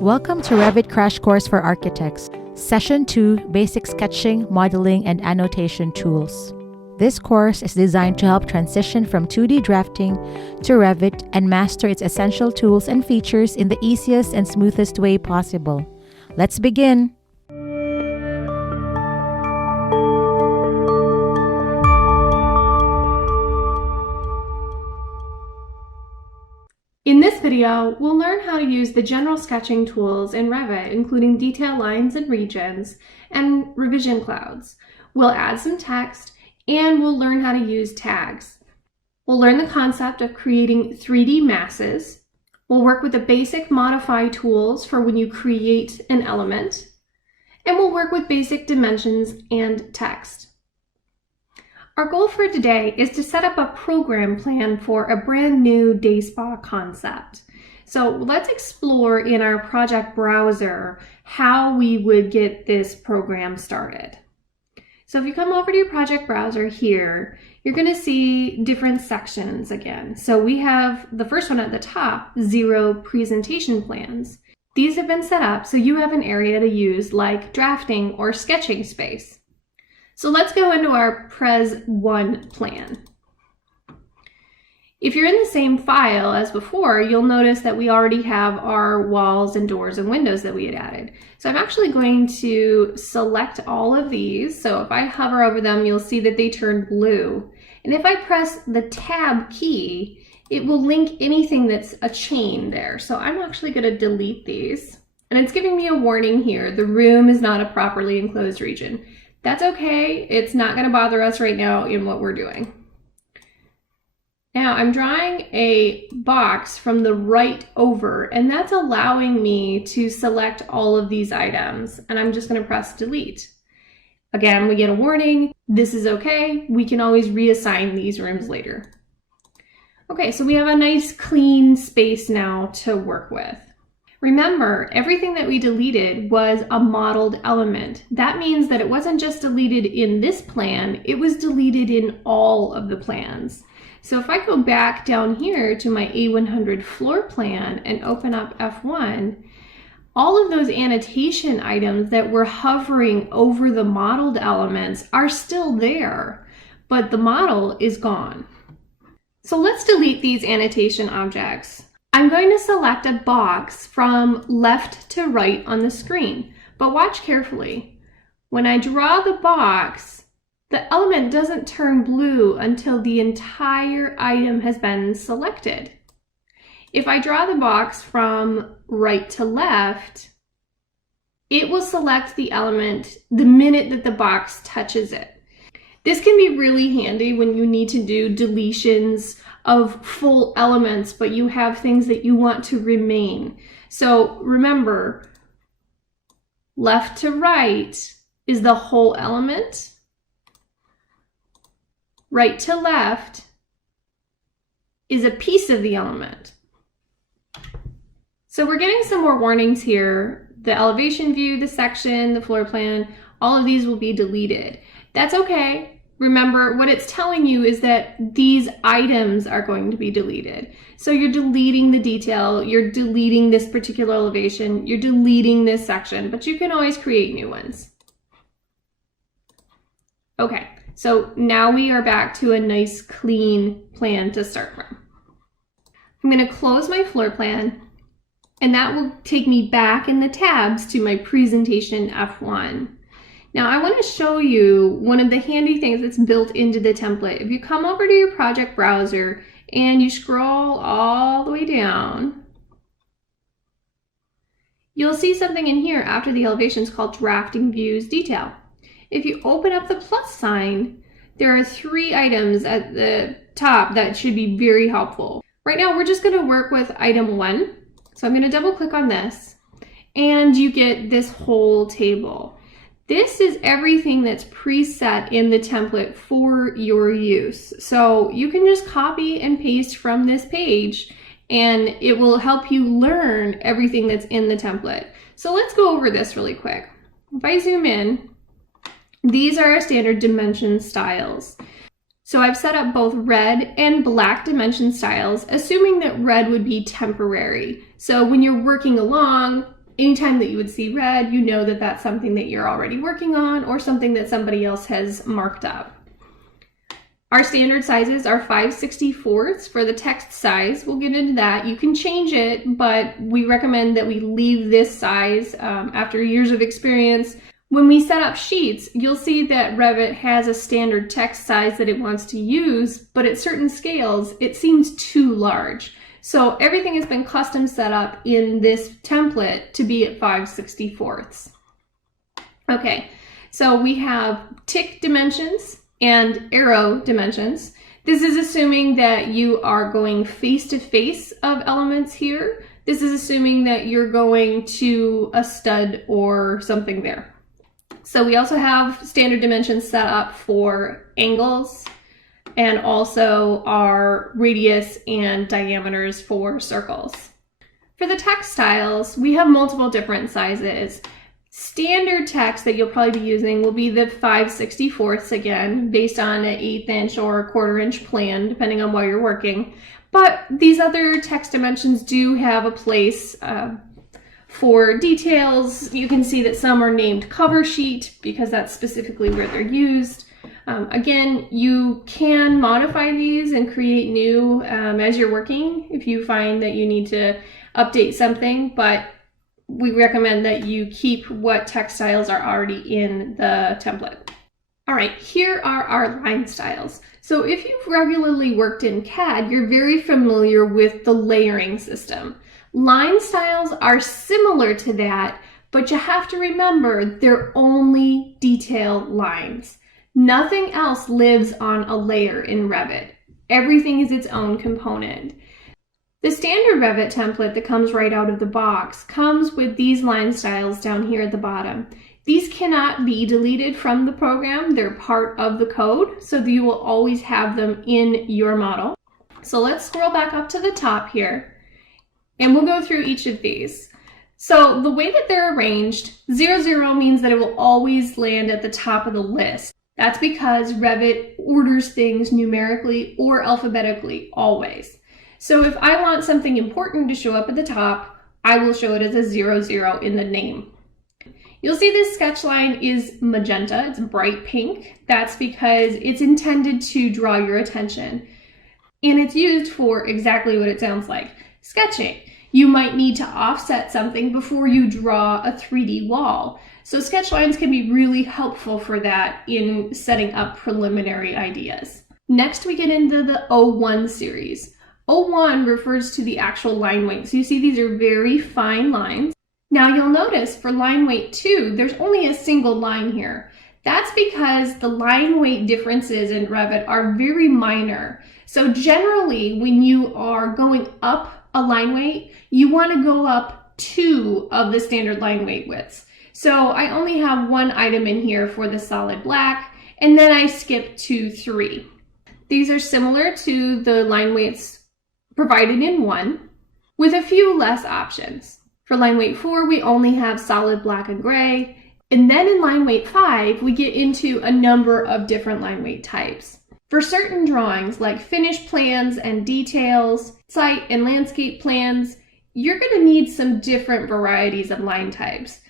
Welcome to Revit Crash Course for Architects, Session 2, Basic Sketching, Modeling, and Annotation Tools. This course is designed to help transition from 2D drafting to Revit and master its essential tools and features in the easiest and smoothest way possible. Let's begin! In this video, we'll learn how to use the general sketching tools in Revit, including detail lines and regions, and revision clouds. We'll add some text, and we'll learn how to use tags. We'll learn the concept of creating 3D masses. We'll work with the basic modify tools for when you create an element. And we'll work with basic dimensions and text. Our goal for today is to set up a program plan for a brand new day spa concept. So let's explore in our project browser how we would get this program started. So if you come over to your project browser here, you're going to see different sections again. So we have the first one at the top, 0 presentation plans. These have been set up so you have an area to use like drafting or sketching space. So let's go into our Pres 1 plan. If you're in the same file as before, you'll notice that we already have our walls and doors and windows that we had added. So I'm actually going to select all of these. So if I hover over them, you'll see that they turn blue. And if I press the Tab key, it will link anything that's a chain there. So I'm actually going to delete these. And it's giving me a warning here. The room is not a properly enclosed region. That's okay. It's not going to bother us right now in what we're doing. Now I'm drawing a box from the right over, and that's allowing me to select all of these items. And I'm just going to press delete. Again, we get a warning. This is okay. We can always reassign these rooms later. Okay, so we have a nice clean space now to work with. Remember, everything that we deleted was a modeled element. That means that it wasn't just deleted in this plan, it was deleted in all of the plans. So if I go back down here to my A100 floor plan and open up F1, all of those annotation items that were hovering over the modeled elements are still there, but the model is gone. So let's delete these annotation objects. I'm going to select a box from left to right on the screen, but watch carefully. When I draw the box, the element doesn't turn blue until the entire item has been selected. If I draw the box from right to left, it will select the element the minute that the box touches it. This can be really handy when you need to do deletions of full elements, but you have things that you want to remain. So remember, left to right is the whole element. Right to left is a piece of the element. So we're getting some more warnings here. The elevation view, the section, the floor plan, all of these will be deleted. That's okay. Remember, what it's telling you is that these items are going to be deleted. So you're deleting the detail, you're deleting this particular elevation, you're deleting this section, but you can always create new ones. Okay, so now we are back to a nice clean plan to start from. I'm going to close my floor plan, and that will take me back in the tabs to my presentation F1. Now I want to show you one of the handy things that's built into the template. If you come over to your project browser and you scroll all the way down, you'll see something in here after the elevations called Drafting Views Detail. If you open up the plus sign, there are 3 items at the top that should be very helpful. Right now we're just going to work with item 1. So I'm going to double click on this and you get this whole table. This is everything that's preset in the template for your use. So you can just copy and paste from this page and it will help you learn everything that's in the template. So let's go over this really quick. If I zoom in, these are our standard dimension styles. So I've set up both red and black dimension styles, assuming that red would be temporary. So when you're working along, anytime that you would see red, you know that that's something that you're already working on or something that somebody else has marked up. Our standard sizes are 5/64 for the text size. We'll get into that. You can change it, but we recommend that we leave this size after years of experience. When we set up sheets, you'll see that Revit has a standard text size that it wants to use, but at certain scales, it seems too large. So everything has been custom set up in this template to be at 5/64. Okay, so we have tick dimensions and arrow dimensions. This is assuming that you are going face to face of elements here. This is assuming that you're going to a stud or something there. So we also have standard dimensions set up for angles and also our radius and diameters for circles. For the text styles, we have multiple different sizes. Standard text that you'll probably be using will be the 5/64 again, based on an 1/8 inch or a 1/4 inch plan, depending on where you're working. But these other text dimensions do have a place for details. You can see that some are named cover sheet because that's specifically where they're used. Again, you can modify these and create new as you're working if you find that you need to update something, but we recommend that you keep what text styles are already in the template. All right, here are our line styles. So if you've regularly worked in CAD, you're very familiar with the layering system. Line styles are similar to that, but you have to remember they're only detail lines. Nothing else lives on a layer in Revit. Everything is its own component. The standard Revit template that comes right out of the box comes with these line styles down here at the bottom. These cannot be deleted from the program. They're part of the code, so that you will always have them in your model. So let's scroll back up to the top here, and we'll go through each of these. So the way that they're arranged, 00 means that it will always land at the top of the list. That's because Revit orders things numerically or alphabetically, always. So if I want something important to show up at the top, I will show it as a 00 in the name. You'll see this sketch line is magenta, it's bright pink. That's because it's intended to draw your attention. And it's used for exactly what it sounds like, sketching. You might need to offset something before you draw a 3D wall. So sketch lines can be really helpful for that in setting up preliminary ideas. Next, we get into the 01 series. 01 refers to the actual line weight. So you see these are very fine lines. Now you'll notice for line weight 2, there's only a single line here. That's because the line weight differences in Revit are very minor. So generally, when you are going up a line weight, you want to go up 2 of the standard line weight widths. So I only have one item in here for the solid black, and then I skip to 3. These are similar to the line weights provided in 1, with a few less options. For line weight 4, we only have solid black and gray. And then in line weight 5, we get into a number of different line weight types. For certain drawings, like finished plans and details, site and landscape plans, you're going to need some different varieties of line types.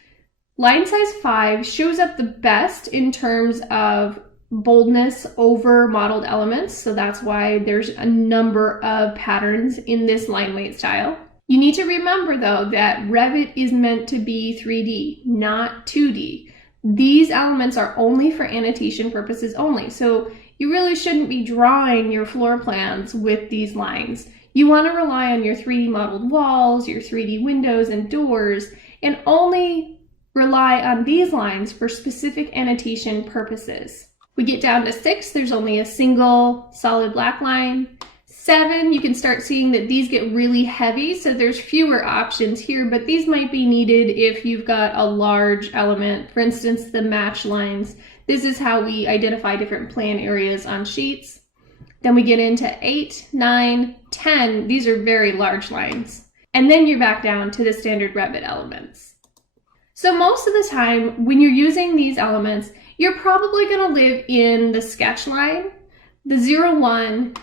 Line size 5 shows up the best in terms of boldness over modeled elements, so that's why there's a number of patterns in this line weight style. You need to remember though that Revit is meant to be 3D, not 2D. These elements are only for annotation purposes only, so you really shouldn't be drawing your floor plans with these lines. You want to rely on your 3D modeled walls, your 3D windows and doors, and only rely on these lines for specific annotation purposes. We get down to 6, there's only a single solid black line. 7, you can start seeing that these get really heavy, so there's fewer options here, but these might be needed if you've got a large element. For instance, the match lines. This is how we identify different plan areas on sheets. Then we get into 8, 9, 10. These are very large lines. And then you're back down to the standard Revit elements. So most of the time, when you're using these elements, you're probably going to live in the sketch line, the 01,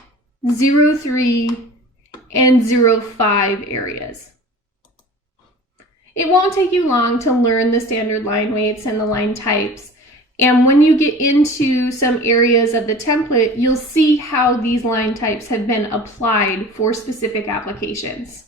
03, and 05 areas. It won't take you long to learn the standard line weights and the line types. And when you get into some areas of the template, you'll see how these line types have been applied for specific applications.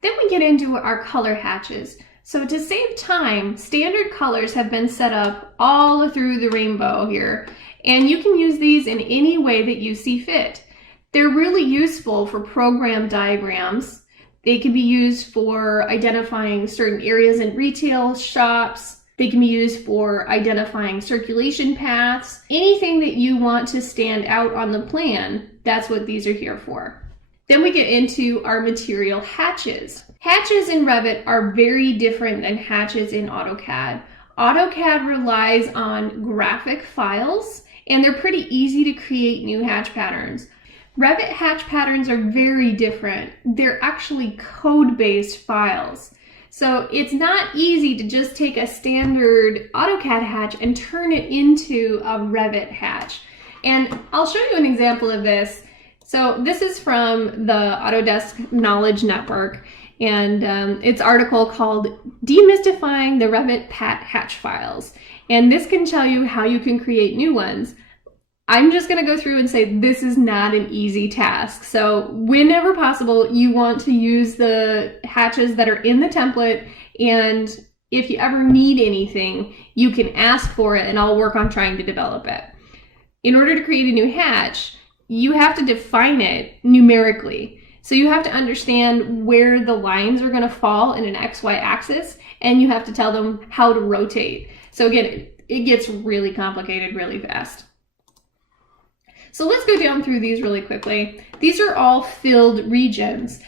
Then we get into our color hatches. So to save time, standard colors have been set up all through the rainbow here, and you can use these in any way that you see fit. They're really useful for program diagrams. They can be used for identifying certain areas in retail shops. They can be used for identifying circulation paths. Anything that you want to stand out on the plan, that's what these are here for. Then we get into our material hatches. Hatches in Revit are very different than hatches in AutoCAD. AutoCAD relies on graphic files, and they're pretty easy to create new hatch patterns. Revit hatch patterns are very different. They're actually code-based files. So it's not easy to just take a standard AutoCAD hatch and turn it into a Revit hatch. And I'll show you an example of this. So this is from the Autodesk Knowledge Network, and its article called Demystifying the Revit Hatch Files. And this can tell you how you can create new ones. I'm just going to go through and say this is not an easy task. So whenever possible, you want to use the hatches that are in the template, and if you ever need anything, you can ask for it and I'll work on trying to develop it. In order to create a new hatch, you have to define it numerically. So you have to understand where the lines are going to fall in an XY axis, and you have to tell them how to rotate. So again, it gets really complicated really fast. So let's go down through these really quickly. These are all filled regions.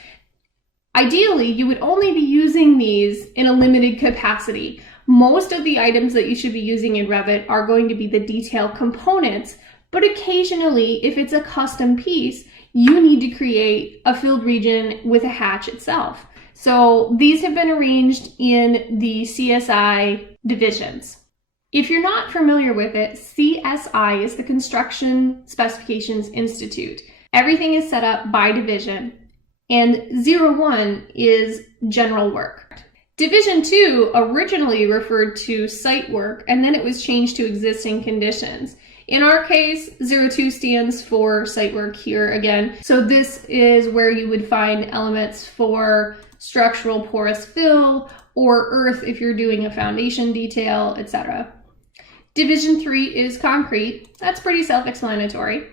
Ideally, you would only be using these in a limited capacity. Most of the items that you should be using in Revit are going to be the detail components, but occasionally, if it's a custom piece, you need to create a filled region with a hatch itself. So these have been arranged in the CSI divisions. If you're not familiar with it, CSI is the Construction Specifications Institute. Everything is set up by division, and 01 is general work. Division 2 originally referred to site work, and then it was changed to existing conditions. In our case, 02 stands for site work here again. So this is where you would find elements for structural porous fill or earth if you're doing a foundation detail, etc. Division 3 is concrete. That's pretty self-explanatory.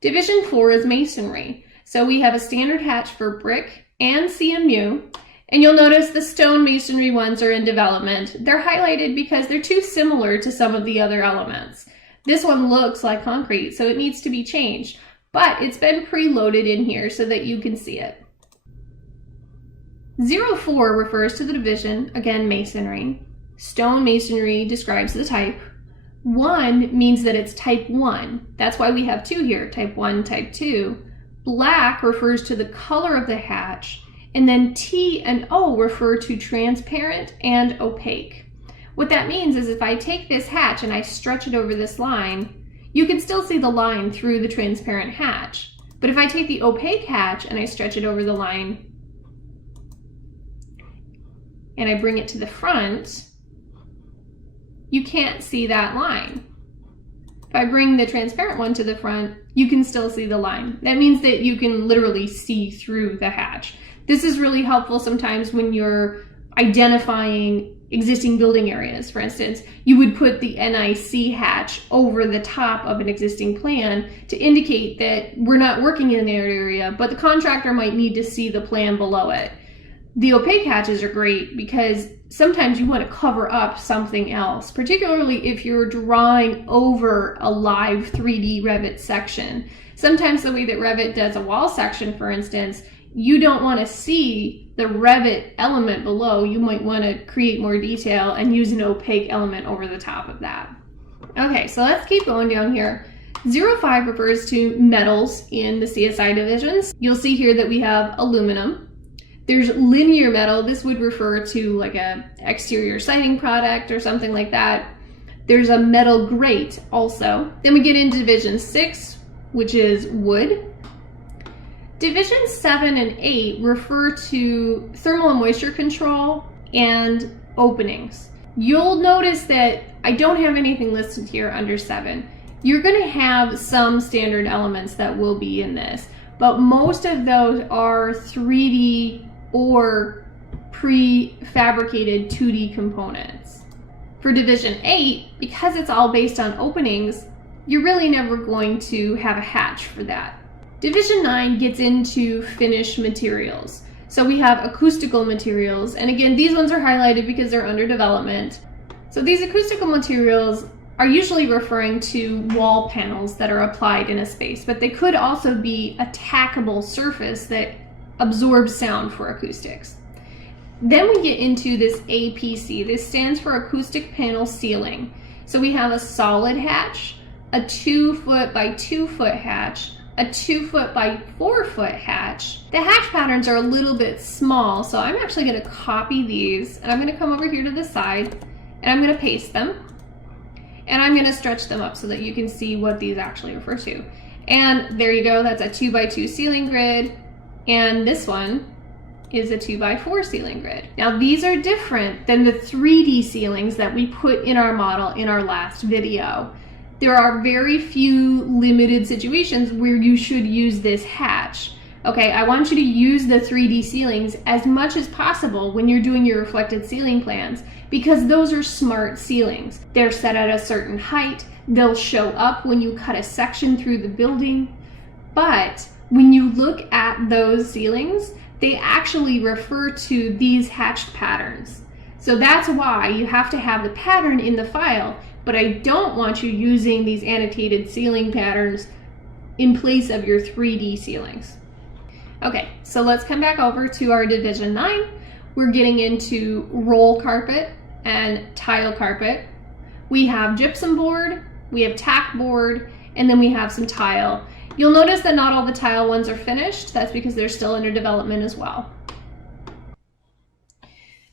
Division 4 is masonry. So we have a standard hatch for brick and CMU. And you'll notice the stone masonry ones are in development. They're highlighted because they're too similar to some of the other elements. This one looks like concrete, so it needs to be changed, but it's been preloaded in here so that you can see it. 04 refers to the division, again, masonry. Stone masonry describes the type. 1 means that it's type 1. That's why we have 2 here, type 1, type 2. Black refers to the color of the hatch, and then T and O refer to transparent and opaque. What that means is if I take this hatch and I stretch it over this line, you can still see the line through the transparent hatch. But if I take the opaque hatch and I stretch it over the line and I bring it to the front, you can't see that line. If I bring the transparent one to the front, you can still see the line. That means that you can literally see through the hatch. This is really helpful sometimes when you're identifying existing building areas. For instance, you would put the NIC hatch over the top of an existing plan to indicate that we're not working in that area, but the contractor might need to see the plan below it. The opaque hatches are great because sometimes you want to cover up something else, particularly if you're drawing over a live 3D Revit section. Sometimes the way that Revit does a wall section, for instance, you don't want to see the Revit element below. You might want to create more detail and use an opaque element over the top of that. Okay, so let's keep going down here. 05 refers to metals in the CSI divisions. You'll see here that we have aluminum. There's linear metal. This would refer to like a exterior siding product or something like that. There's a metal grate also. Then we get into division 6, which is wood. Divisions 7 and 8 refer to thermal and moisture control. and openings. You'll notice that I don't have anything listed here under 7. You're going to have some standard elements that will be in this, but most of those are 3D or prefabricated 2D components. For Division 8, because it's all based on openings, you're really never going to have a hatch for that. Division 9 gets into finished materials. So we have acoustical materials, and again, these ones are highlighted because they're under development. So these acoustical materials are usually referring to wall panels that are applied in a space, but they could also be a tackable surface that absorbs sound for acoustics. Then we get into this APC. This stands for acoustic panel ceiling. So we have a solid hatch, a 2-foot by 2-foot hatch, a 2-foot by 4-foot hatch. The hatch patterns are a little bit small, so I'm actually going to copy these, and I'm going to come over here to the side, and I'm going to paste them, and I'm going to stretch them up so that you can see what these actually refer to. And there you go, that's a 2 by 2 ceiling grid, and this one is a 2 by 4 ceiling grid. Now these are different than the 3D ceilings that we put in our model in our last video. There are very few limited situations where you should use this hatch. Okay, I want you to use the 3D ceilings as much as possible when you're doing your reflected ceiling plans, because those are smart ceilings. They're set at a certain height, they'll show up when you cut a section through the building, but when you look at those ceilings, they actually refer to these hatched patterns. So that's why you have to have the pattern in the file, but I don't want you using these annotated ceiling patterns in place of your 3D ceilings. Okay, so let's come back over to our Division 9. We're getting into roll carpet and tile carpet. We have gypsum board, we have tack board, and then we have some tile. You'll notice that not all the tile ones are finished. That's because they're still under development as well.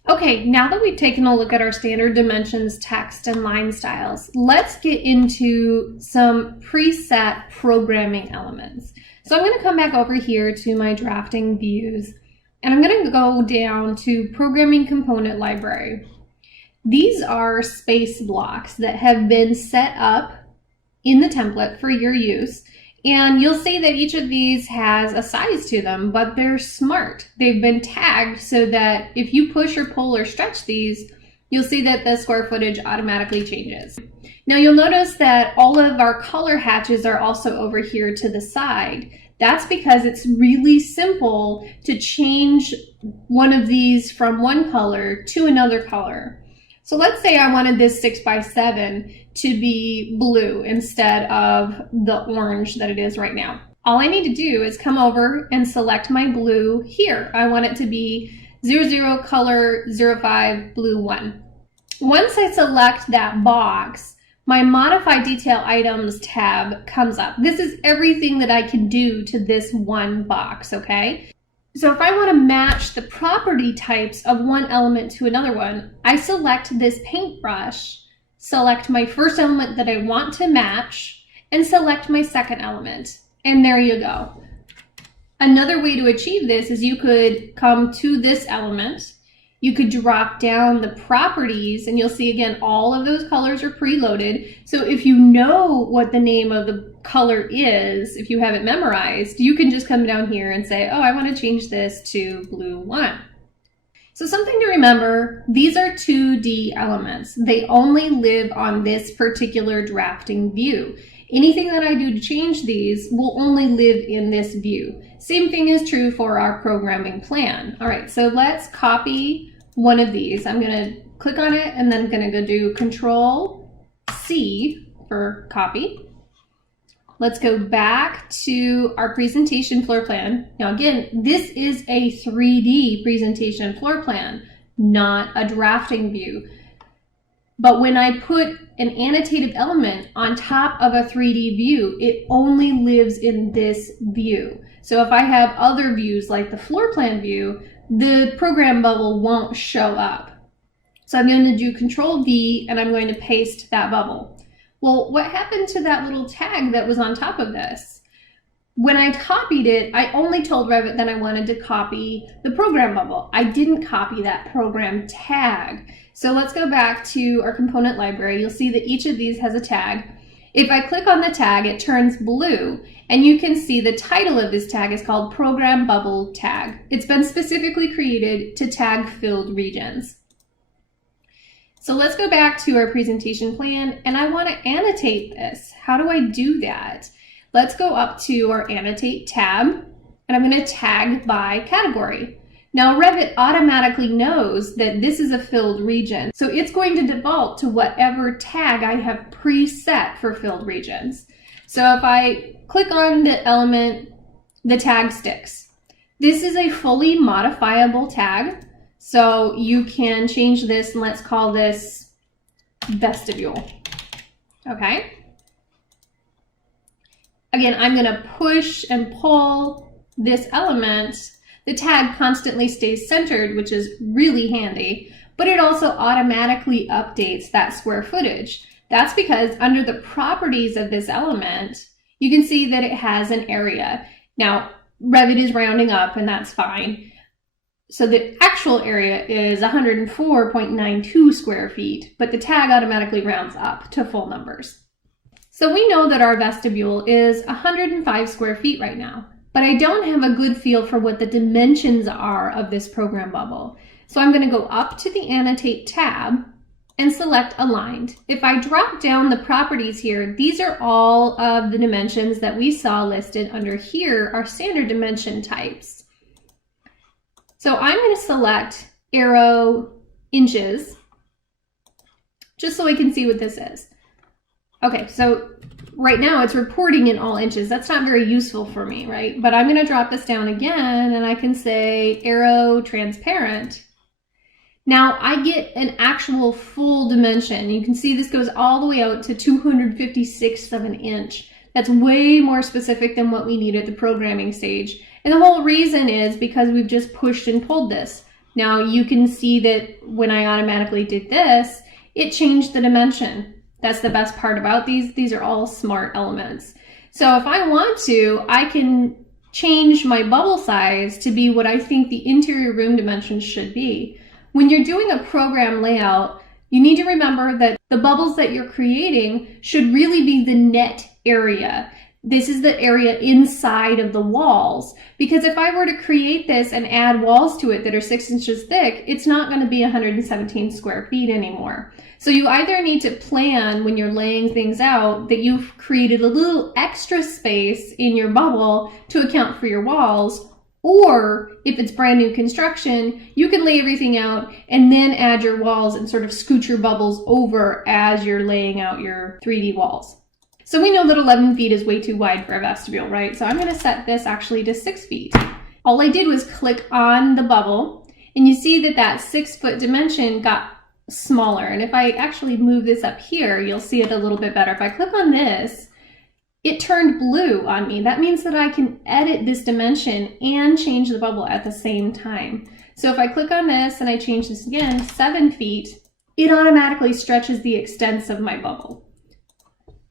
Okay, now that we've taken a look at our standard dimensions, text, and line styles, let's get into some preset programming elements. So I'm going to come back over here to my drafting views, and I'm going to go down to Programming Component Library. These are space blocks that have been set up in the template for your use. And you'll see that each of these has a size to them, but they're smart. They've been tagged so that if you push or pull or stretch these, you'll see that the square footage automatically changes. Now you'll notice that all of our color hatches are also over here to the side. That's because it's really simple to change one of these from one color to another color. So let's say I wanted this 6 by 7 to be blue instead of the orange that it is right now. All I need to do is come over and select my blue here. I want it to be 00 color 05 blue 1. Once I select that box, my Modify Detail Items tab comes up. This is everything that I can do to this one box, okay? So if I want to match the property types of one element to another one, I select this paintbrush, select my first element that I want to match, and select my second element. And there you go. Another way to achieve this is you could come to this element, you could drop down the properties, and you'll see again all of those colors are preloaded. So if you know what the name of the color is, if you have it memorized, you can just come down here and say, oh, I want to change this to blue 1. So something to remember, these are 2D elements. They only live on this particular drafting view. Anything that I do to change these will only live in this view. Same thing is true for our programming plan. All right, so let's copy one of these. I'm going to click on it and then I'm going to go do Control C for copy. Let's go back to our presentation floor plan. Now again, this is a 3D presentation floor plan, not a drafting view. But when I put an annotated element on top of a 3D view, it only lives in this view. So if I have other views like the floor plan view, the program bubble won't show up. So I'm going to do Control V and I'm going to paste that bubble. Well, what happened to that little tag that was on top of this? When I copied it, I only told Revit that I wanted to copy the program bubble. I didn't copy that program tag. So let's go back to our component library. You'll see that each of these has a tag. If I click on the tag, it turns blue, and you can see the title of this tag is called Program Bubble Tag. It's been specifically created to tag filled regions. So let's go back to our presentation plan, and I want to annotate this. How do I do that? Let's go up to our Annotate tab, and I'm going to tag by category. Now Revit automatically knows that this is a filled region, so it's going to default to whatever tag I have preset for filled regions. So if I click on the element, the tag sticks. This is a fully modifiable tag, so you can change this, and let's call this vestibule. Okay? Again, I'm going to push and pull this element. The tag constantly stays centered, which is really handy, but it also automatically updates that square footage. That's because under the properties of this element, you can see that it has an area. Now, Revit is rounding up, and that's fine. So the actual area is 104.92 square feet, but the tag automatically rounds up to full numbers. So we know that our vestibule is 105 square feet right now, but I don't have a good feel for what the dimensions are of this program bubble. So I'm going to go up to the Annotate tab and select Aligned. If I drop down the properties here, these are all of the dimensions that we saw listed under here are standard dimension types. So I'm going to select arrow inches, just so I can see what this is. Okay, so right now it's reporting in all inches. That's not very useful for me, right? But I'm going to drop this down again, and I can say arrow transparent. Now I get an actual full dimension. You can see this goes all the way out to 256ths of an inch. That's way more specific than what we need at the programming stage. And the whole reason is because we've just pushed and pulled this. Now you can see that when I automatically did this, it changed the dimension. That's the best part about these. These are all smart elements. So if I want to, I can change my bubble size to be what I think the interior room dimensions should be. When you're doing a program layout, you need to remember that the bubbles that you're creating should really be the net area. This is the area inside of the walls, because if I were to create this and add walls to it that are 6 inches thick, it's not going to be 117 square feet anymore. So you either need to plan when you're laying things out that you've created a little extra space in your bubble to account for your walls, or if it's brand new construction, you can lay everything out and then add your walls and sort of scoot your bubbles over as you're laying out your 3D walls. So we know that 11 feet is way too wide for a vestibule, right? So I'm going to set this actually to 6 feet. All I did was click on the bubble, and you see that that 6 foot dimension got smaller. And if I actually move this up here, you'll see it a little bit better. If I click on this, it turned blue on me. That means that I can edit this dimension and change the bubble at the same time. So if I click on this and I change this again, 7 feet, it automatically stretches the extents of my bubble.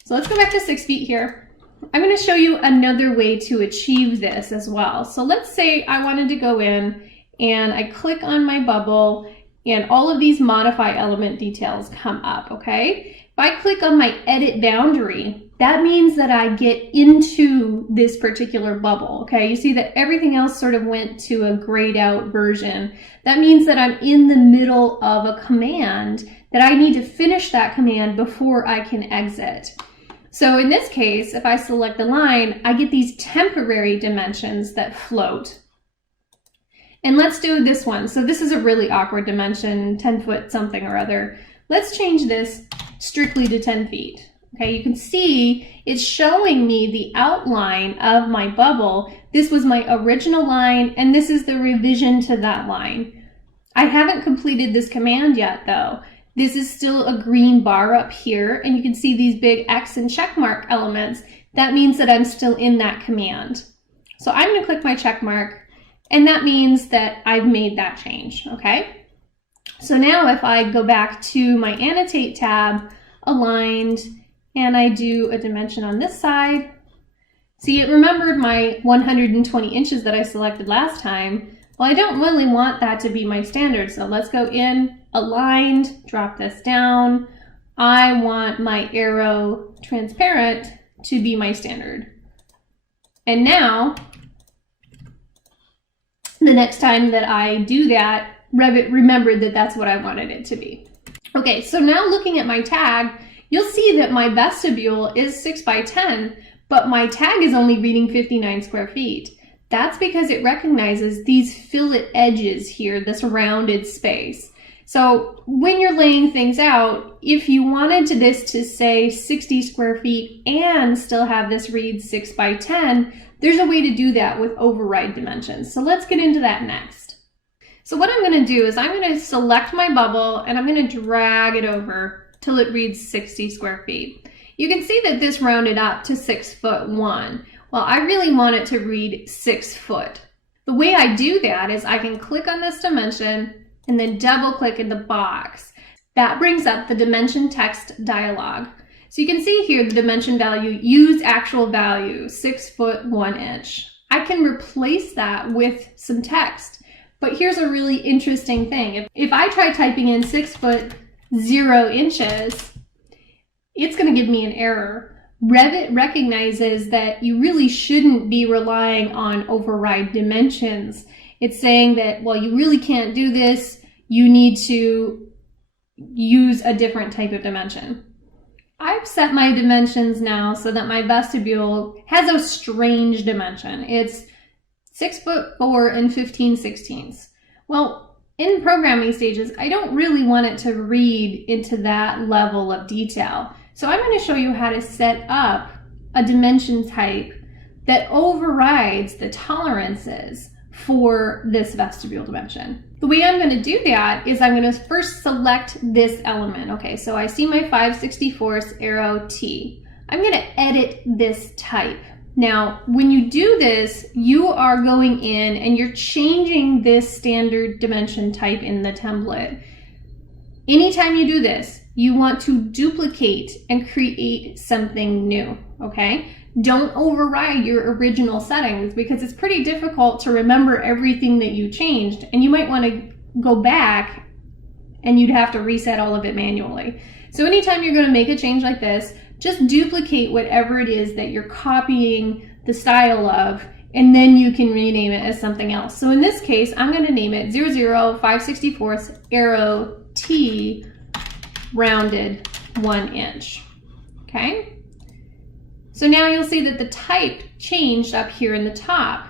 So let's go back to 6 feet here. I'm going to show you another way to achieve this as well. So let's say I wanted to go in and I click on my bubble and all of these modify element details come up, okay? If I click on my edit boundary, that means that I get into this particular bubble, okay? You see that everything else sort of went to a grayed out version. That means that I'm in the middle of a command that I need to finish that command before I can exit. So in this case, if I select the line, I get these temporary dimensions that float. And let's do this one. So this is a really awkward dimension, 10 foot something or other. Let's change this strictly to 10 feet. Okay, you can see it's showing me the outline of my bubble. This was my original line, and this is the revision to that line. I haven't completed this command yet though. This is still a green bar up here, and you can see these big X and check mark elements. That means that I'm still in that command. So I'm going to click my check mark, and that means that I've made that change, okay? So now if I go back to my Annotate tab, Aligned, and I do a dimension on this side, See, it remembered my 120 inches that I selected last time. Well, I don't really want that to be my standard, so let's go in, aligned, drop this down. I want my arrow transparent to be my standard. And now, the next time that I do that, Revit remembered that that's what I wanted it to be. Okay, so now looking at my tag, you'll see that my vestibule is 6 by 10, but my tag is only reading 59 square feet. That's because it recognizes these fillet edges here, this rounded space. So when you're laying things out, if you wanted this to say 60 square feet and still have this read 6 by 10, there's a way to do that with override dimensions. So let's get into that next. So what I'm going to do is I'm going to select my bubble and I'm going to drag it over till it reads 60 square feet. You can see that this rounded up to 6'1". Well, I really want it to read 6 foot. The way I do that is I can click on this dimension and then double click in the box. That brings up the dimension text dialog. So you can see here the dimension value, use actual value, 6'1". I can replace that with some text. But here's a really interesting thing. If I try typing in 6'0", it's going to give me an error. Revit recognizes that you really shouldn't be relying on override dimensions. It's saying that, well, you really can't do this. You need to use a different type of dimension. I've set my dimensions now so that my vestibule has a strange dimension. It's 6'4" and 15/16. Well, in programming stages, I don't really want it to read into that level of detail. So I'm going to show you how to set up a dimension type that overrides the tolerances for this vestibule dimension. The way I'm going to do that is I'm going to first select this element. Okay, so I see my 5/64 arrow T. I'm going to edit this type. Now, when you do this, you are going in and you're changing this standard dimension type in the template. Anytime you do this, you want to duplicate and create something new, okay? Don't override your original settings because it's pretty difficult to remember everything that you changed, and you might want to go back and you'd have to reset all of it manually. So anytime you're going to make a change like this, just duplicate whatever it is that you're copying the style of, and then you can rename it as something else. So in this case, I'm going to name it 005/64 arrow T rounded 1 inch. Okay? So now you'll see that the type changed up here in the top.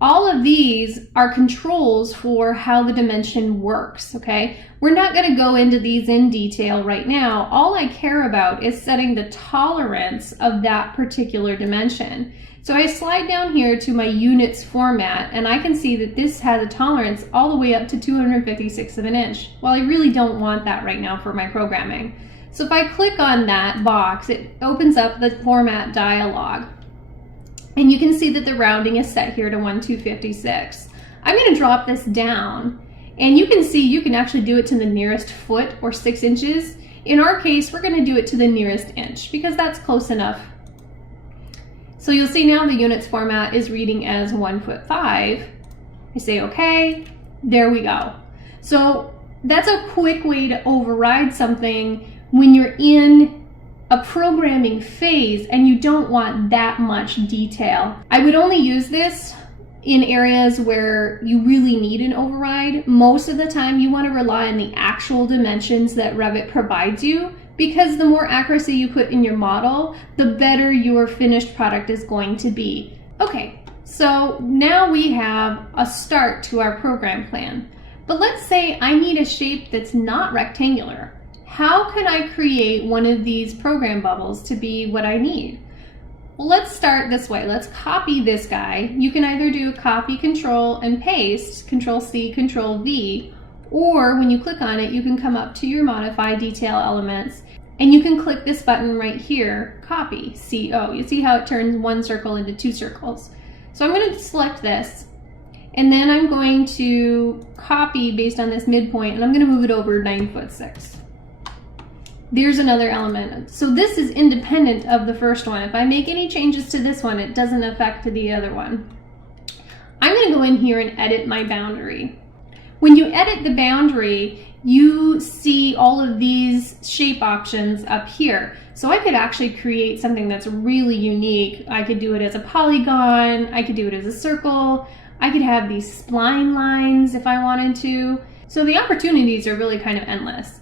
All of these are controls for how the dimension works, okay? We're not going to go into these in detail right now. All I care about is setting the tolerance of that particular dimension. So I slide down here to my units format, and I can see that this has a tolerance all the way up to 256 of an inch. Well, I really don't want that right now for my programming. So if I click on that box, it opens up the format dialog. And you can see that the rounding is set here to 1/256. I'm going to drop this down, and you can see you can actually do it to the nearest foot or 6 inches. In our case, we're going to do it to the nearest inch because that's close enough. So you'll see now the units format is reading as 1'5". I say okay, there we go. So that's a quick way to override something when you're in a programming phase and you don't want that much detail. I would only use this in areas where you really need an override. Most of the time you want to rely on the actual dimensions that Revit provides you, because the more accuracy you put in your model, the better your finished product is going to be. Okay, so now we have a start to our program plan. But let's say I need a shape that's not rectangular. How can I create one of these program bubbles to be what I need? Well, let's start this way. Let's copy this guy. You can either do copy, control, and paste, control C, control V, or when you click on it, you can come up to your modify detail elements and you can click this button right here, copy, CO. You see how it turns one circle into 2 circles. So I'm going to select this, and then I'm going to copy based on this midpoint, and I'm going to move it over 9'6". There's another element. So this is independent of the first one. If I make any changes to this one, it doesn't affect the other one. I'm going to go in here and edit my boundary. When you edit the boundary, you see all of these shape options up here. So I could actually create something that's really unique. I could do it as a polygon, I could do it as a circle, I could have these spline lines if I wanted to. So the opportunities are really kind of endless.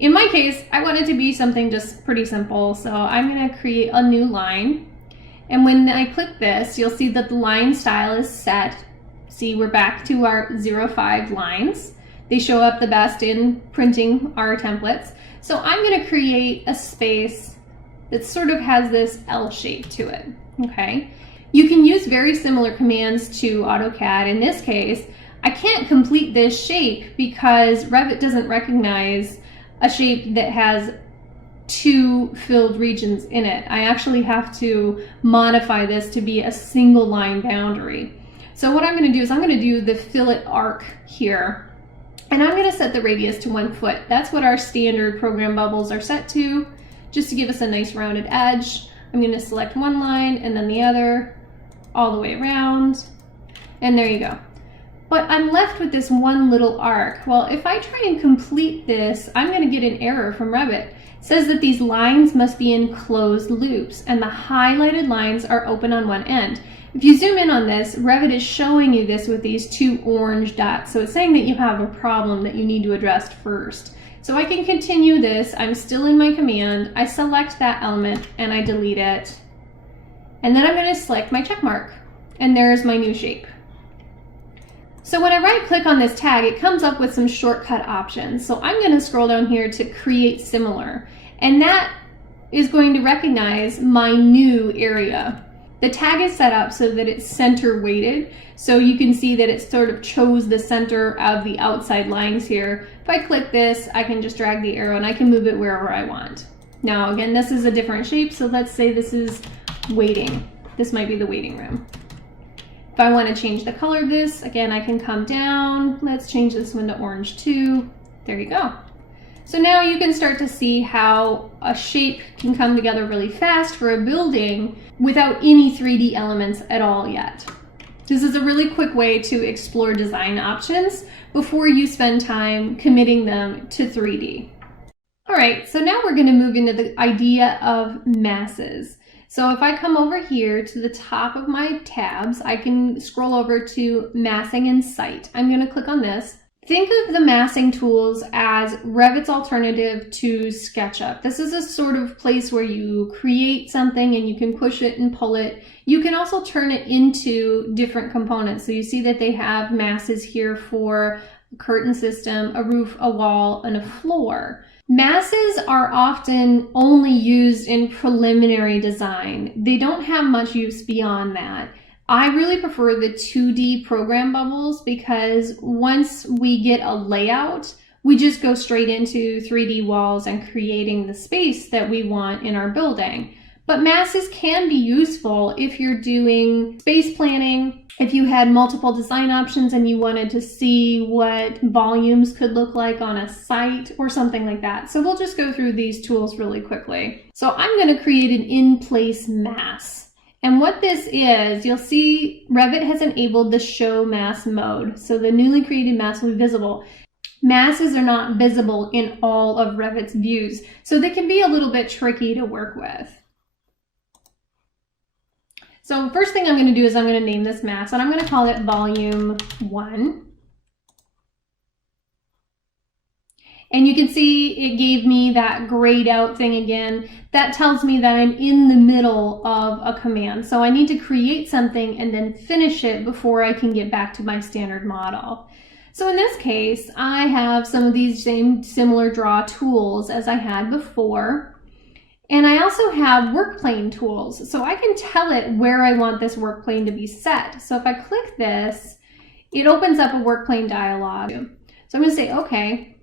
In my case, I want it to be something just pretty simple. So I'm going to create a new line. And when I click this, you'll see that the line style is set. See, we're back to our 0-5 lines. They show up the best in printing our templates. So I'm going to create a space that sort of has this L shape to it, okay? You can use very similar commands to AutoCAD. In this case, I can't complete this shape because Revit doesn't recognize a shape that has 2 filled regions in it. I actually have to modify this to be a single line boundary. So what I'm going to do is I'm going to do the fillet arc here, and I'm going to set the radius to 1 foot. That's what our standard program bubbles are set to, just to give us a nice rounded edge. I'm going to select one line and then the other all the way around, and there you go. But I'm left with this one little arc. Well, if I try and complete this, I'm going to get an error from Revit. It says that these lines must be in closed loops, and the highlighted lines are open on one end. If you zoom in on this, Revit is showing you this with these 2 orange dots. So it's saying that you have a problem that you need to address first. So I can continue this. I'm still in my command. I select that element and I delete it. And then I'm going to select my check mark. And there's my new shape. So when I right click on this tag, it comes up with some shortcut options. So I'm going to scroll down here to create similar. And that is going to recognize my new area. The tag is set up so that it's center weighted. So you can see that it sort of chose the center of the outside lines here. If I click this, I can just drag the arrow and I can move it wherever I want. Now again, this is a different shape. So let's say this is waiting. This might be the waiting room. If I want to change the color of this, again, I can come down. Let's change this one to orange too. There you go. So now you can start to see how a shape can come together really fast for a building without any 3D elements at all yet. This is a really quick way to explore design options before you spend time committing them to 3D. All right, so now we're going to move into the idea of masses. So if I come over here to the top of my tabs, I can scroll over to Massing and Site. I'm going to click on this. Think of the massing tools as Revit's alternative to SketchUp. This is a sort of place where you create something and you can push it and pull it. You can also turn it into different components. So you see that they have masses here for a curtain system, a roof, a wall, and a floor. Masses are often only used in preliminary design. They don't have much use beyond that. I really prefer the 2D program bubbles because once we get a layout, we just go straight into 3D walls and creating the space that we want in our building. But masses can be useful if you're doing space planning, if you had multiple design options and you wanted to see what volumes could look like on a site or something like that. So we'll just go through these tools really quickly. So I'm going to create an in-place mass. And what this is, you'll see Revit has enabled the show mass mode. So the newly created mass will be visible. Masses are not visible in all of Revit's views, so they can be a little bit tricky to work with. So first thing I'm going to do is I'm going to name this mass, and I'm going to call it Volume 1. And you can see it gave me that grayed out thing again. That tells me that I'm in the middle of a command. So I need to create something and then finish it before I can get back to my standard model. So in this case, I have some of these same similar draw tools as I had before. And I also have work plane tools. So I can tell it where I want this work plane to be set. So if I click this, it opens up a work plane dialog. So I'm going to say, okay.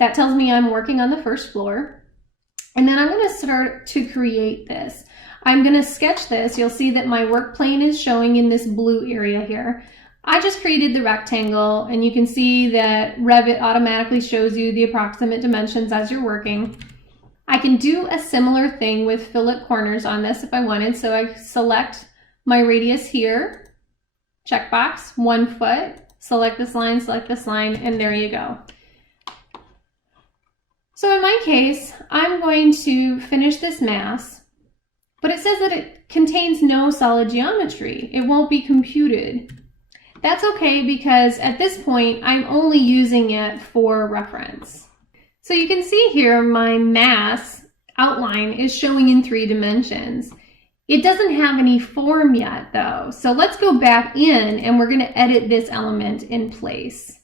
That tells me I'm working on the first floor. And then I'm going to start to create this. I'm going to sketch this. You'll see that my work plane is showing in this blue area here. I just created the rectangle, and you can see that Revit automatically shows you the approximate dimensions as you're working. I can do a similar thing with fillet corners on this if I wanted. So I select my radius here, checkbox, 1 foot, select this line, and there you go. So in my case, I'm going to finish this mass, but it says that it contains no solid geometry. It won't be computed. That's okay because at this point, I'm only using it for reference. So you can see here my mass outline is showing in 3 dimensions. It doesn't have any form yet though. So let's go back in and we're going to edit this element in place.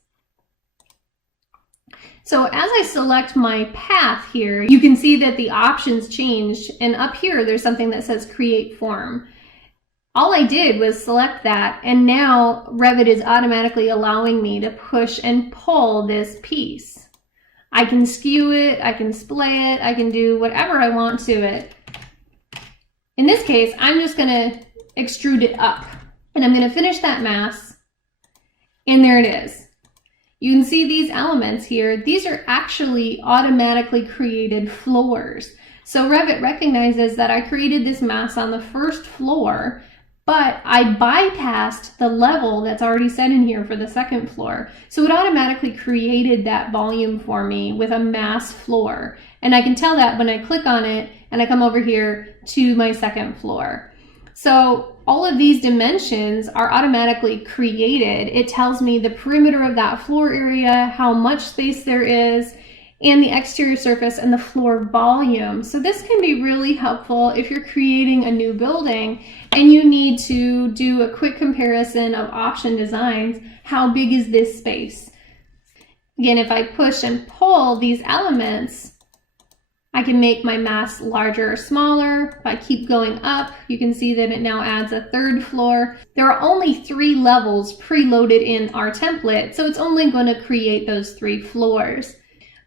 So as I select my path here, you can see that the options changed, and up here there's something that says create form. All I did was select that, and now Revit is automatically allowing me to push and pull this piece. I can skew it, I can splay it, I can do whatever I want to it. In this case, I'm just going to extrude it up, and I'm going to finish that mass, and there it is. You can see these elements here. These are actually automatically created floors. So Revit recognizes that I created this mass on the first floor, but I bypassed the level that's already set in here for the second floor. So it automatically created that volume for me with a mass floor. And I can tell that when I click on it and I come over here to my second floor. So all of these dimensions are automatically created. It tells me the perimeter of that floor area, how much space there is, and the exterior surface and the floor volume. So this can be really helpful if you're creating a new building and you need to do a quick comparison of option designs. How big is this space? Again, if I push and pull these elements, I can make my mass larger or smaller. If I keep going up, you can see that it now adds a third floor. There are only 3 levels preloaded in our template, so it's only going to create those 3 floors.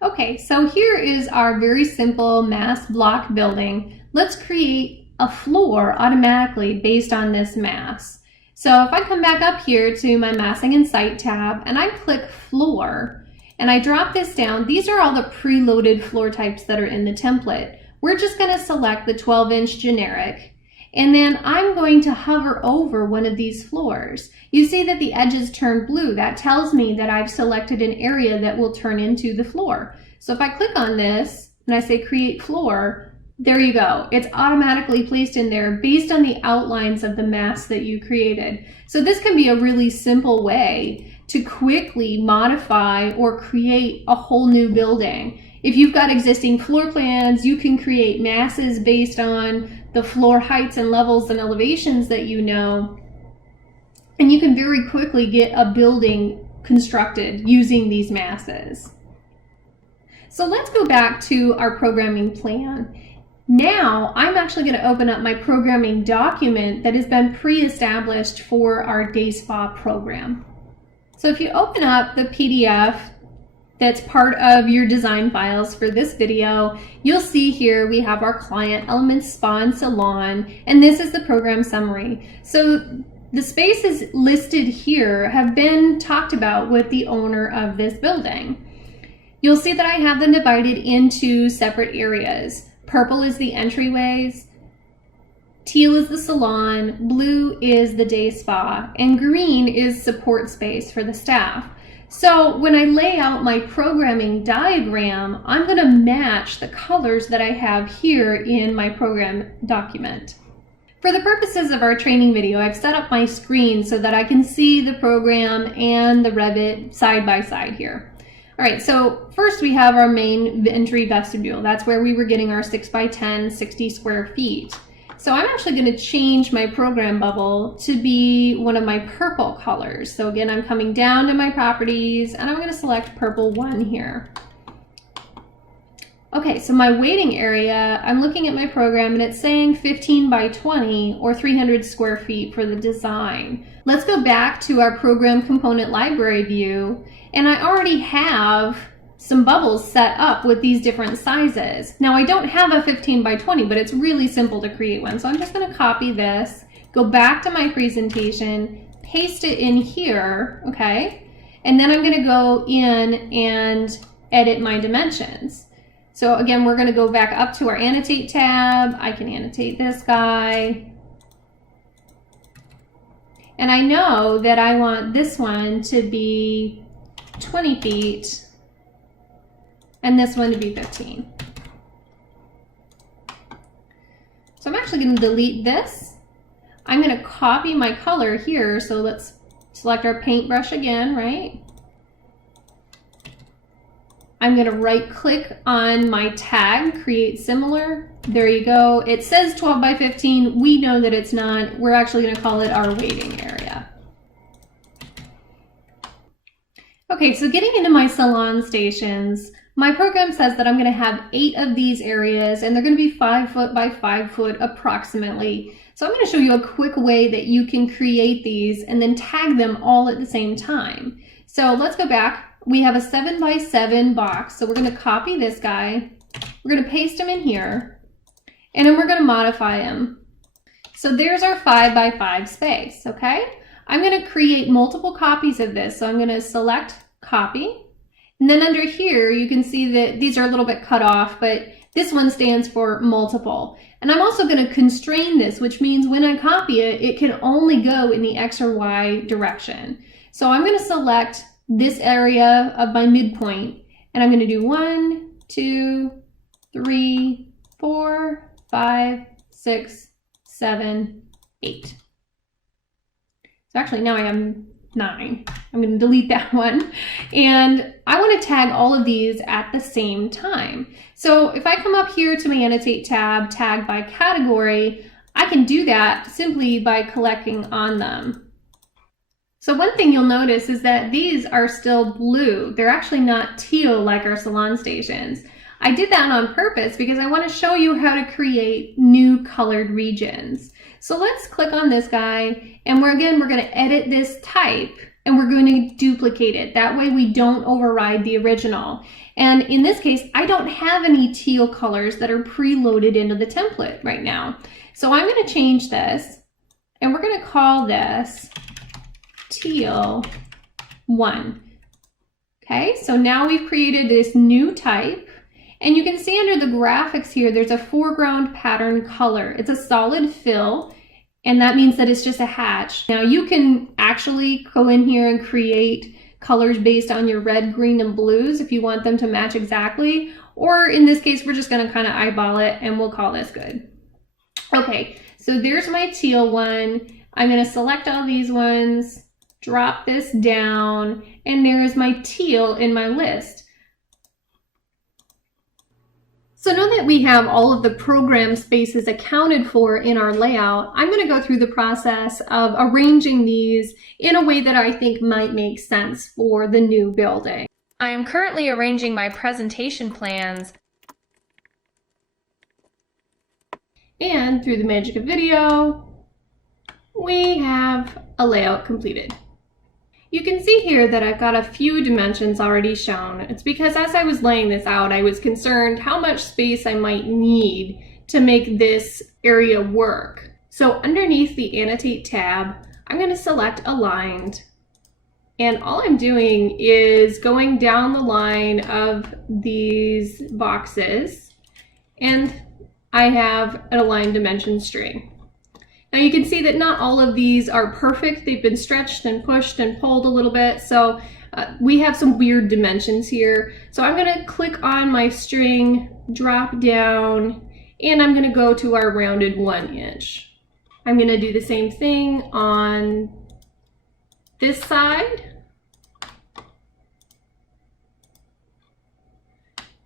Okay, so here is our very simple mass block building. Let's create a floor automatically based on this mass. So if I come back up here to my Massing and Site tab and I click Floor, and I drop this down, these are all the preloaded floor types that are in the template. We're just going to select the 12-inch generic, and then I'm going to hover over one of these floors. You see that the edges turn blue. That tells me that I've selected an area that will turn into the floor. So if I click on this and I say create floor, there you go. It's automatically placed in there based on the outlines of the mass that you created. So this can be a really simple way to quickly modify or create a whole new building. If you've got existing floor plans, you can create masses based on the floor heights and levels and elevations that you know, and you can very quickly get a building constructed using these masses. So let's go back to our programming plan. Now I'm actually going to open up my programming document that has been pre-established for our day spa program. So if you open up the PDF that's part of your design files for this video, you'll see here we have our client, Elements Spa and Salon, and this is the program summary. So the spaces listed here have been talked about with the owner of this building. You'll see that I have them divided into separate areas. Purple is the entryways, teal is the salon, blue is the day spa, and green is support space for the staff. So when I lay out my programming diagram, I'm going to match the colors that I have here in my program document. For the purposes of our training video, I've set up my screen so that I can see the program and the Revit side by side here. All right, so first we have our main entry vestibule. That's where we were getting our 6x10, 60 square feet. So I'm actually going to change my program bubble to be one of my purple colors. So again, I'm coming down to my properties and I'm going to select purple 1 here. Okay, so my waiting area, I'm looking at my program and it's saying 15 by 20 or 300 square feet for the design. Let's go back to our program component library view, and I already have some bubbles set up with these different sizes. Now I don't have a 15 by 20, but it's really simple to create one. So I'm just going to copy this, go back to my presentation, paste it in here, okay? And then I'm going to go in and edit my dimensions. So again, we're going to go back up to our Annotate tab. I can annotate this guy. And I know that I want this one to be 20 feet and this one to be 15. So I'm actually going to delete this. I'm going to copy my color here. So let's select our paintbrush again, right? I'm going to right click on my tag, create similar. There you go. It says 12 by 15. We know that it's not. We're actually going to call it our waiting area. Okay, so getting into my salon stations, my program says that I'm going to have 8 of these areas and they're going to be 5 foot by 5 foot approximately. So I'm going to show you a quick way that you can create these and then tag them all at the same time. So let's go back. We have a 7 by 7 box, so we're going to copy this guy. We're going to paste him in here, and then we're going to modify him. So there's our 5 by 5 space, okay? I'm going to create multiple copies of this, so I'm going to select copy. And then under here, you can see that these are a little bit cut off, but this one stands for multiple. And I'm also going to constrain this, which means when I copy it, it can only go in the X or Y direction. So I'm going to select this area of my midpoint, and I'm going to do 1, 2, 3, 4, 5, 6, 7, 8. So actually now I have 9. I'm going to delete that one, and I want to tag all of these at the same time. So if I come up here to my Annotate tab, tag by category, I can do that simply by clicking on them. So one thing you'll notice is that these are still blue. They're actually not teal like our salon stations. I did that on purpose because I want to show you how to create new colored regions. So let's click on this guy, and we're going to edit this type, and we're going to duplicate it. That way we don't override the original. And in this case, I don't have any teal colors that are preloaded into the template right now. So I'm going to change this, and we're going to call this teal 1. Okay, so now we've created this new type, and you can see under the graphics here, there's a foreground pattern color. It's a solid fill, and that means that it's just a hatch. Now you can actually go in here and create colors based on your red, green, and blues if you want them to match exactly, or in this case, we're just going to kind of eyeball it, and we'll call this good. Okay, so there's my teal one. I'm going to select all these ones, drop this down, and there's my teal in my list. So now that we have all of the program spaces accounted for in our layout, I'm going to go through the process of arranging these in a way that I think might make sense for the new building. I am currently arranging my presentation plans, and through the magic of video, we have a layout completed. You can see here that I've got a few dimensions already shown. It's because as I was laying this out, I was concerned how much space I might need to make this area work. So underneath the Annotate tab, I'm going to select Aligned. And all I'm doing is going down the line of these boxes, and I have an aligned dimension string. Now you can see that not all of these are perfect. They've been stretched and pushed and pulled a little bit. So we have some weird dimensions here. So I'm going to click on my string, drop down, and I'm going to go to our rounded 1 inch. I'm going to do the same thing on this side.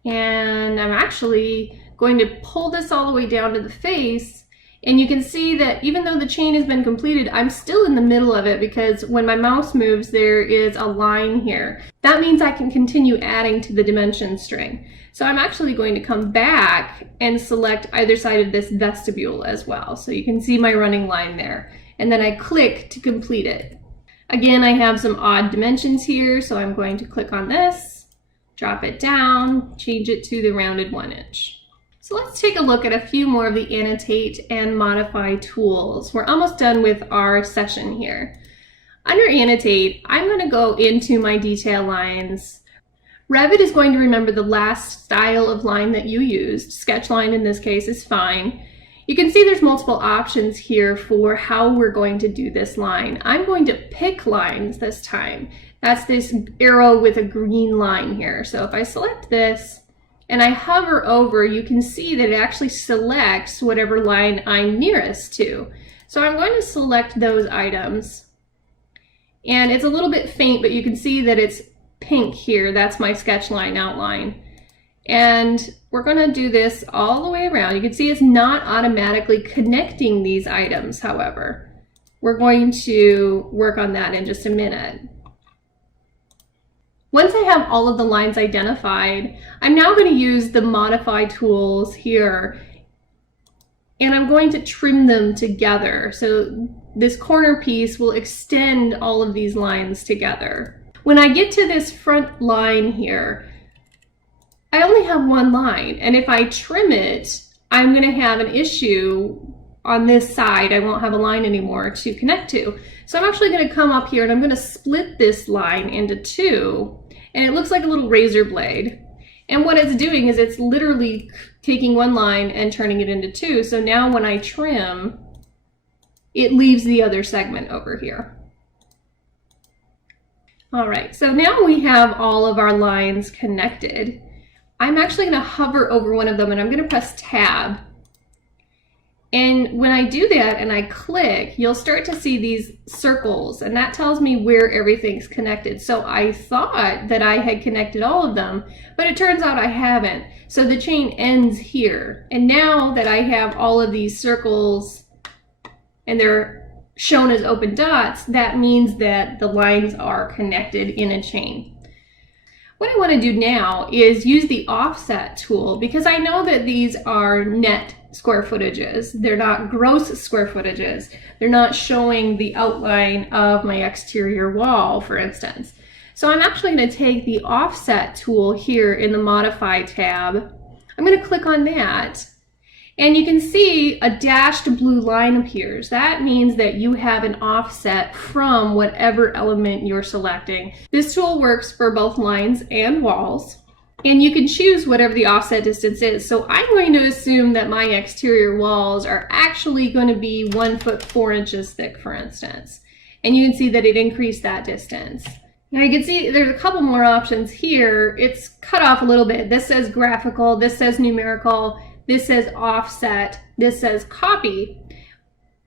And I'm actually going to pull this all the way down to the face. And you can see that even though the chain has been completed, I'm still in the middle of it because when my mouse moves, there is a line here. That means I can continue adding to the dimension string. So I'm actually going to come back and select either side of this vestibule as well. So you can see my running line there. And then I click to complete it. Again, I have some odd dimensions here, so I'm going to click on this, drop it down, change it to the rounded 1 inch. So let's take a look at a few more of the Annotate and Modify tools. We're almost done with our session here. Under Annotate, I'm going to go into my detail lines. Revit is going to remember the last style of line that you used. Sketch line in this case is fine. You can see there's multiple options here for how we're going to do this line. I'm going to pick lines this time. That's this arrow with a green line here. So if I select this and I hover over, you can see that it actually selects whatever line I'm nearest to. So I'm going to select those items. And it's a little bit faint, but you can see that it's pink here. That's my sketch line outline. And we're going to do this all the way around. You can see it's not automatically connecting these items, however. We're going to work on that in just a minute. Once I have all of the lines identified, I'm now going to use the modify tools here, and I'm going to trim them together. So this corner piece will extend all of these lines together. When I get to this front line here, I only have one line, and if I trim it, I'm going to have an issue on this side. I won't have a line anymore to connect to. So I'm actually going to come up here and I'm going to split this line into two, and it looks like a little razor blade. And what it's doing is it's literally taking one line and turning it into two. So now when I trim, it leaves the other segment over here. All right, so now we have all of our lines connected. I'm actually going to hover over one of them and I'm going to press tab. And when I do that and I click, you'll start to see these circles, and that tells me where everything's connected. So I thought that I had connected all of them, but it turns out I haven't. So the chain ends here. And now that I have all of these circles and they're shown as open dots, that means that the lines are connected in a chain. What I want to do now is use the offset tool, because I know that these are net square footages. They're not gross square footages. They're not showing the outline of my exterior wall, for instance. So I'm actually going to take the offset tool here in the modify tab. I'm going to click on that, and you can see a dashed blue line appears. That means that you have an offset from whatever element you're selecting. This tool works for both lines and walls, and you can choose whatever the offset distance is. So I'm going to assume that my exterior walls are actually going to be 1 foot 4 inches thick, for instance. And you can see that it increased that distance. Now you can see there's a couple more options here. It's cut off a little bit. This says graphical, this says numerical, this says offset, this says copy.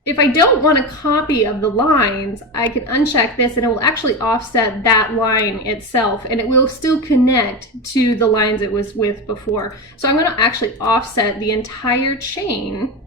If I don't want a copy of the lines, I can uncheck this and it will actually offset that line itself, and it will still connect to the lines it was with before. So I'm going to actually offset the entire chain.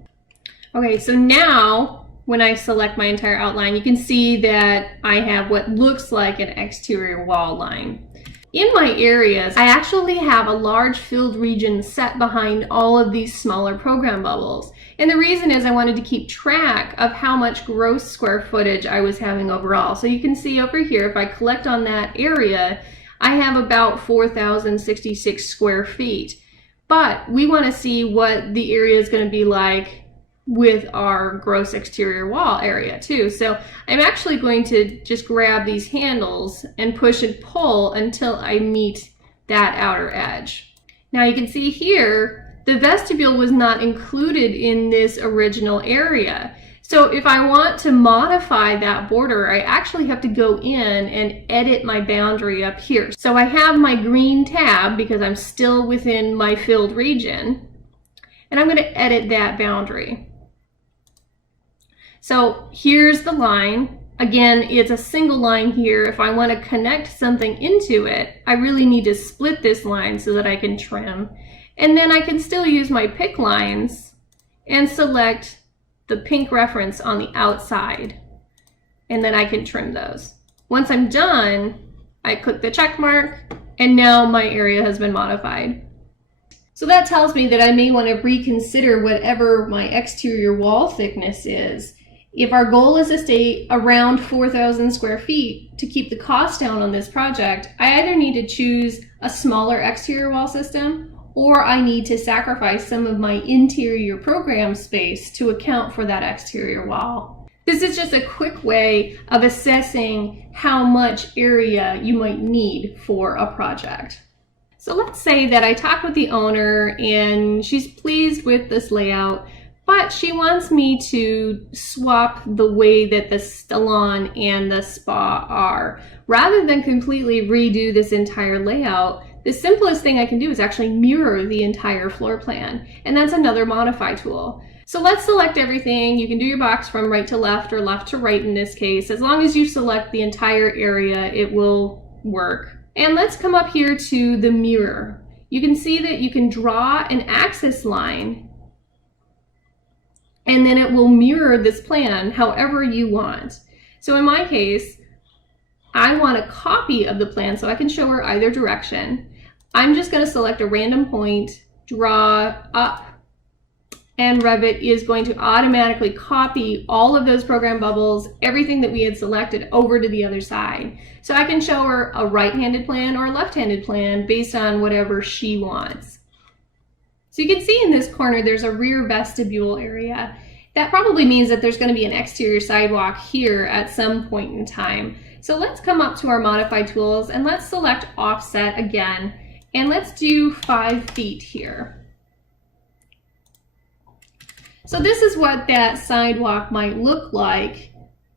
Okay, so now when I select my entire outline, you can see that I have what looks like an exterior wall line. In my areas, I actually have a large filled region set behind all of these smaller program bubbles. And the reason is I wanted to keep track of how much gross square footage I was having overall. So you can see over here, if I collect on that area, I have about 4,066 square feet. But we want to see what the area is going to be like with our gross exterior wall area too. So I'm actually going to just grab these handles and push and pull until I meet that outer edge. Now you can see here, the vestibule was not included in this original area. So if I want to modify that border, I actually have to go in and edit my boundary up here. So I have my green tab because I'm still within my filled region, and I'm going to edit that boundary. So here's the line. Again, it's a single line here. If I want to connect something into it, I really need to split this line so that I can trim. And then I can still use my pick lines and select the pink reference on the outside. And then I can trim those. Once I'm done, I click the check mark, and now my area has been modified. So that tells me that I may want to reconsider whatever my exterior wall thickness is. If our goal is to stay around 4,000 square feet to keep the cost down on this project, I either need to choose a smaller exterior wall system, or I need to sacrifice some of my interior program space to account for that exterior wall. This is just a quick way of assessing how much area you might need for a project. So let's say that I talk with the owner and she's pleased with this layout, but she wants me to swap the way that the salon and the spa are. Rather than completely redo this entire layout, the simplest thing I can do is actually mirror the entire floor plan, and that's another modify tool. So let's select everything. You can do your box from right to left or left to right in this case. As long as you select the entire area, it will work. And let's come up here to the mirror. You can see that you can draw an axis line and then it will mirror this plan however you want. So in my case, I want a copy of the plan so I can show her either direction. I'm just going to select a random point, draw up, and Revit is going to automatically copy all of those program bubbles, everything that we had selected, over to the other side. So I can show her a right-handed plan or a left-handed plan based on whatever she wants. So you can see in this corner there's a rear vestibule area. That probably means that there's going to be an exterior sidewalk here at some point in time. So let's come up to our modify tools and let's select offset again, and let's do 5 feet here. So this is what that sidewalk might look like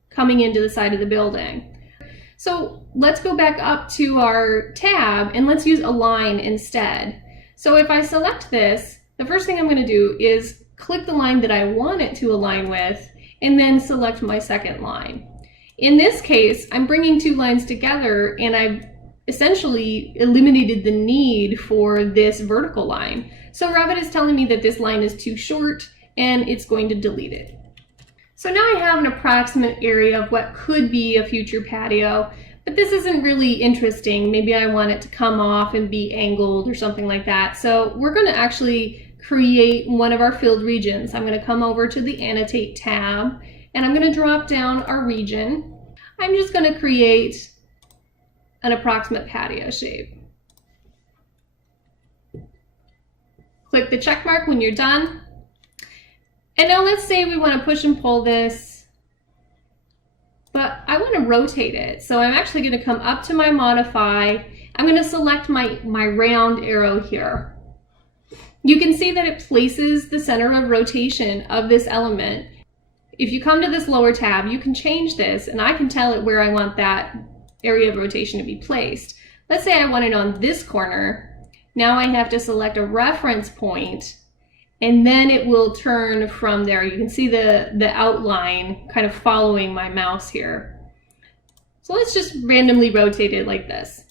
coming into the side of the building. So let's go back up to our tab and let's use align instead. So if I select this, the first thing I'm going to do is click the line that I want it to align with and then select my second line. In this case, I'm bringing 2 lines together and I've essentially eliminated the need for this vertical line. So Revit is telling me that this line is too short and it's going to delete it. So now I have an approximate area of what could be a future patio, but this isn't really interesting. Maybe I want it to come off and be angled or something like that. So we're going to actually create one of our filled regions. I'm going to come over to the Annotate tab and I'm going to drop down our region. I'm just going to create an approximate patio shape. Click the check mark when you're done. And now let's say we want to push and pull this, but I want to rotate it. So I'm actually going to come up to my modify. I'm going to select my round arrow here. You can see that it places the center of rotation of this element. If you come to this lower tab, you can change this and I can tell it where I want that area of rotation to be placed. Let's say I want it on this corner. Now I have to select a reference point and then it will turn from there. You can see the outline kind of following my mouse here. So let's just randomly rotate it like this.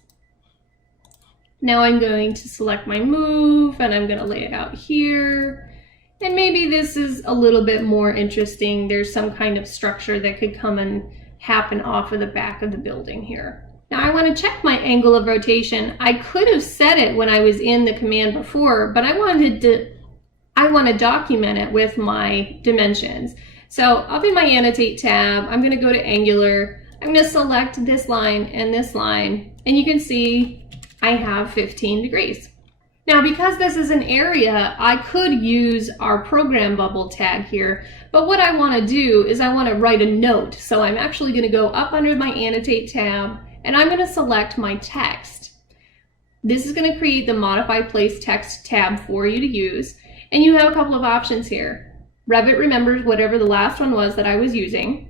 Now I'm going to select my move and I'm going to lay it out here. And maybe this is a little bit more interesting. There's some kind of structure that could come and happen off of the back of the building here. Now I want to check my angle of rotation. I could have set it when I was in the command before, but I want to document it with my dimensions. So up in my Annotate tab, I'm going to go to Angular. I'm going to select this line, and you can see I have 15 degrees. Now, because this is an area, I could use our program bubble tag here, but what I want to do is I want to write a note. So I'm actually going to go up under my Annotate tab, and I'm going to select my text. This is going to create the Modify Place Text tab for you to use. And you have a couple of options here. Revit remembers whatever the last one was that I was using.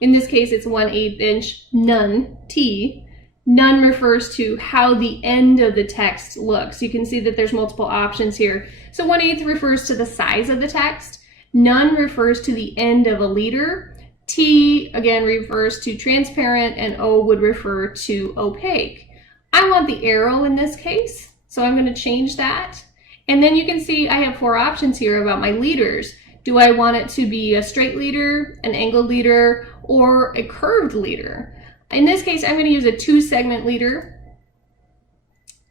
In this case, it's 1/8 inch none T. None refers to how the end of the text looks. You can see that there's multiple options here. So 1/8 refers to the size of the text. None refers to the end of a letter. T, again, refers to transparent, and O would refer to opaque. I want the arrow in this case, so I'm going to change that. And then you can see I have 4 options here about my leaders. Do I want it to be a straight leader, an angled leader, or a curved leader? In this case, I'm going to use a 2-segment leader.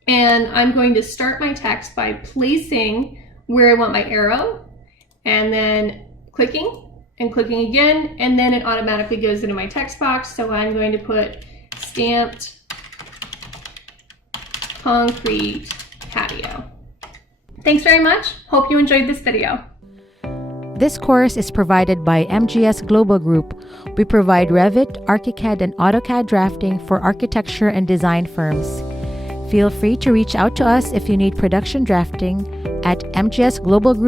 And I'm going to start my text by placing where I want my arrow, and then clicking and clicking again, and then it automatically goes into my text box. So I'm going to put stamped concrete patio. Thanks very much. Hope you enjoyed this video. This course is provided by MGS Global Group. We provide Revit, ArchiCAD, and AutoCAD drafting for architecture and design firms. Feel free to reach out to us if you need production drafting at MGS Global Group